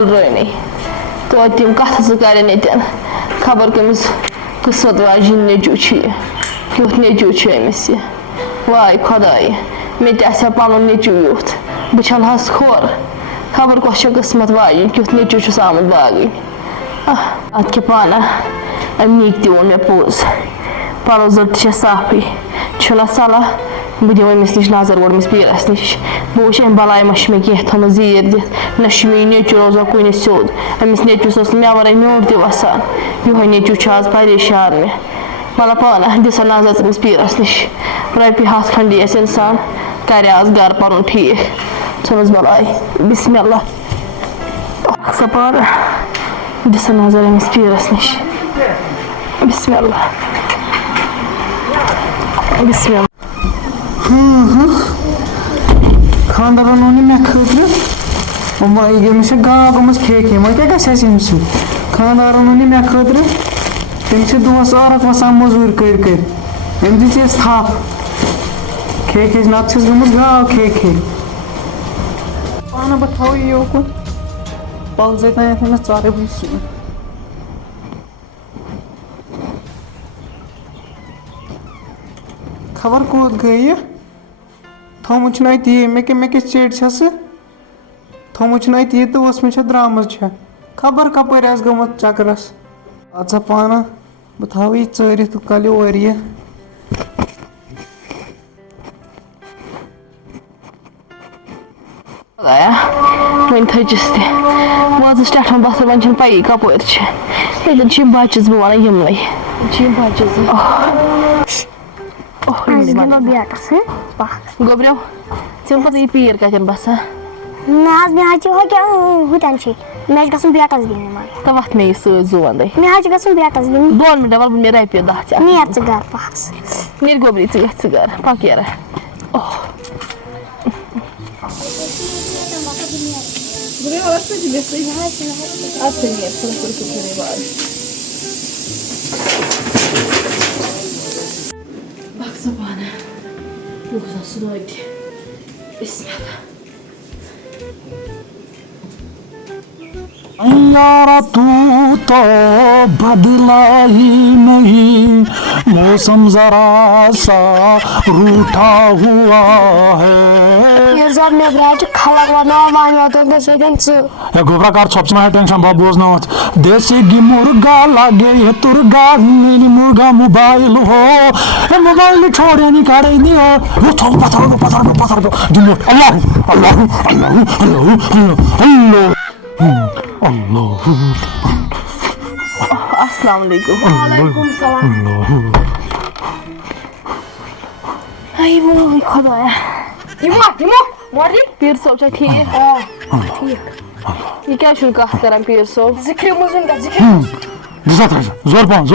रोनी तो तम कथ करें ये खबर कमिस किस्मत वाजिन नेचू क्युत नेचू अमिस वाय खुदाय मे तह पन नेचू युथ बस खोर खबर कस किस्मत वाजिन क्युत नेचू आमुत बागन अत क्या पाना अमीक तोन मे पोज पलो जर साफी छुना सलाह बह दिम अमिस नश नजर गोड़मिस पीरस नश बह वो बलाय मा मे कह थोम जीर दिथ न मे नेचू रोजान कुन सोद अमिस नेचूस मे वर म्यूट तह वसान योह नेचू आज परेशान मे मला पाना दिसा नजर अमिस पीरस नश रोपये हाथ खंड दियस इंसान कर आज गर पन ठीक स बलाय बिस्मिल्लाह सा पाना दिसा नजर अमिस पीरस नश बिस्मिल्लाह बिस्मिल्लाह खानदार मे खतर गमिस गाँव गम खे वो क्या गस खानदार मे खतर तम दोस औरत वसान मजूर कर दिस थप खे नत गम गाँव खे पाना बह थो योकुन पलजे तम चारे बह खबर कूद गई थोमुत ये मे चेट थोमुत ये तो मे द्राम खबर कपर गमुत चकरस अच्छा पाना बह थो यह चरित कल और वन थचिस तज टठन बथर वन पी कपर बचस बह वन यमन बचस गोब्रो चम पे पीर कतन बसान मे मे बेटस गिंद तो वत मे सोन दे मे बेटस गिंद 2 मिनट वल मे रोपये 10 नीर गर पक नीर गोबरी गर पक यार यारा तू तो बदला ही नहीं मौसम जरा सा रूठा हुआ है गोबरा कार छप टेंशन बा बोझना देसी गी मुर्गा लागे ये तुर्गा मेरी मुर्गा मोबाइल हो मोबाइल छोड़े नहीं करे नहीं हो वो थोड़ा पत्थर को अल्लाह अल्लाह अल्लाह अल्लाह अल्लाह अस्सलाम वालेकुम वालेकुम सलाम आई वो खुदाया मोरी पीर साहब छ ठीक ये क्या शुरू कर पीर साहब जिक्र मुझन का जिक्र जोर पान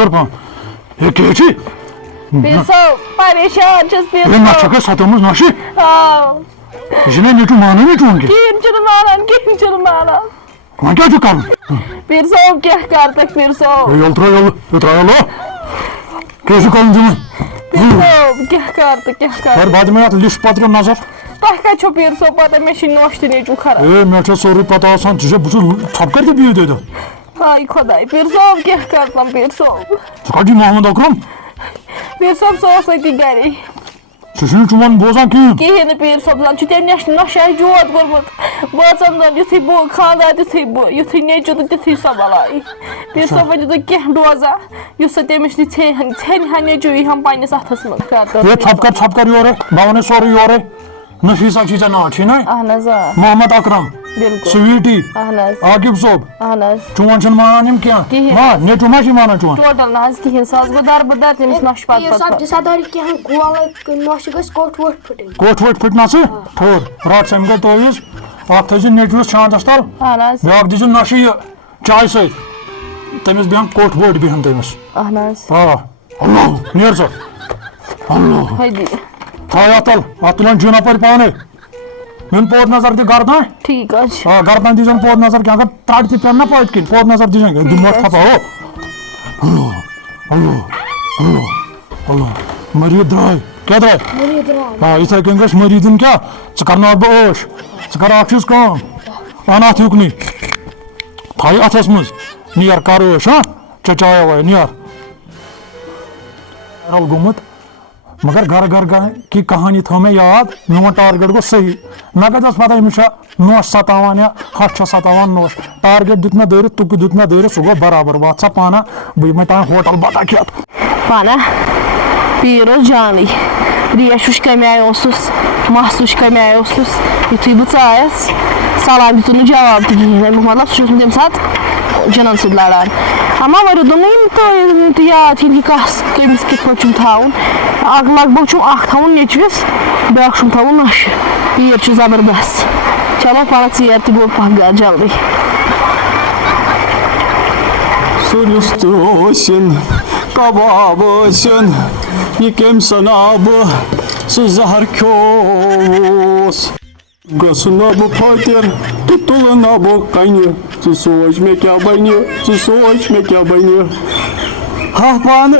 ये के छी पीर साहब परेशान छस पीर ये साहब नशा सतमुज नशे हां जिने नीटू माने नहीं चूंगे किन चल माना वहां क्या कर पीर साहब क्या करते पीर साहब ये उतरा लो कैसे कौन जमा पीर साहब क्या करते और बाद में लिस्ट पत्र नजर तह का छो पीर साहब पता मे छि नोश ते नेचू खरा ए मे छ सोरी पता आसान तुझे बुझ छप कर दे दे दो हाय खुदाई पीर साहब क्या करता पीर साहब काजी मोहम्मद अकरम पीर साहब सोसाइटी गरी सुशील चुमान बोजा कहें पीर साहब जान ते नशा जोत गोरमुत बचन दन युथी बो खानदार युथी बो युथी नेचू तो तिथी सबलाई पीर साहब वन तो कह डोजा युस तमिस छेन नेचू हम पन्नस अथस मन कर ये छप कर योरे बावने सोरी योरे नफीसा चीजा ना छी ना अहनज मोहम्मद अकरम बिल्कुल स्वीटी अहनज आकिब सोब अहनज चुवन छन मानम क्या हां नेचू माशी माना चुवन टोटल नाज की सास बदर तमिस नश पत ये सब दिसादार के हम गोल नोश गस कोट वोट फुटना से ठोर रात सम गो तोइस आप थजि नेचू शांत तल अहनज ब्याक दिजु नशी चाय से तमिस बिहन कोट वोट बिहन तमिस अहनज हां अल्लाह नियर सर अल्लाह हैदी थाया तल अतुलन जुना पर पाने मन पोद नजर दे गर्दा ठीक अछि हां गर्दा दिजन पोद नजर क्या अगर त्राड ति पेन ना पोद किन पोद नजर दिजन दिमत खपा हो अल्लाह मरीद द्राय क्या द्राय हां इसे कंगस मरीदन क्या च करना अब ओश च कर आखिस काम अनाथ युकनी थाई अथस मज नियर कर हाँ चचाया वाय नियर वायरल गोमुत मगर घर घर की कहानी थो मे याद मोन टारगेट गो सही मे गस पता अमिस नोश सतावान या हथ सतावान नोश टारगेट दित मे दौर तुक दित मे दौर सह गो बराबर वात सा पाना बह तान होटल बता खेत पाना पीर जानी रेश कमे आय मस कमे आय युथु बह आयस सलाम दितु जवाब तहन मतलब सह तम सात जनन सद लड़ान अमा वो दोन तो याद कस कमिस कित पे थवन लग भग थवन नचविस ब्या थवन नश पीर जबरदस्त चलो पा यर तो गो पह गर जल्दी कबाब यह कम सना बह सह जहर खोस गसु ना बह फतर तो तुल ना बह कन सोच मे क्या बन सोच मे क्या बन हा पान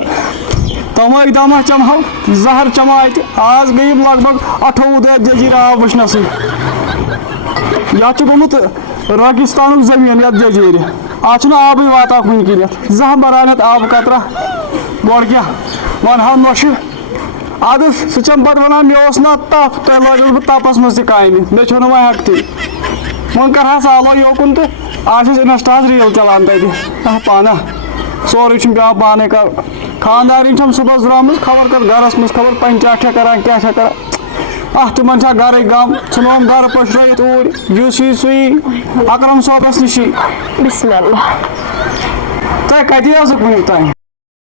तमाक दमा चमह जहर चमा आज गई लग भग 28 जजीर आब वुचनस यह गोमुत रेगिस्तान जमीन ये जजीर आज आब वाता कुन किन जहाँ बरान आब कतरा गोड़ क्या वन हा नोश अद सह पे वन मे ना तप तुम लगे बह तपस मज तम मे वो हेकती वो कर सालो योकुन तो आज इंस्टा रील चलान तब पाना सोरे ब्या पाने कर खानदारी सुबह द्राम खबर कर गरस मज खबर पंचा कर क्या कर तिम गर गम ोन गर पशरत ऊर सुई अकरम सोबस नश बिस्मिल्लाह तुम कत कुन तान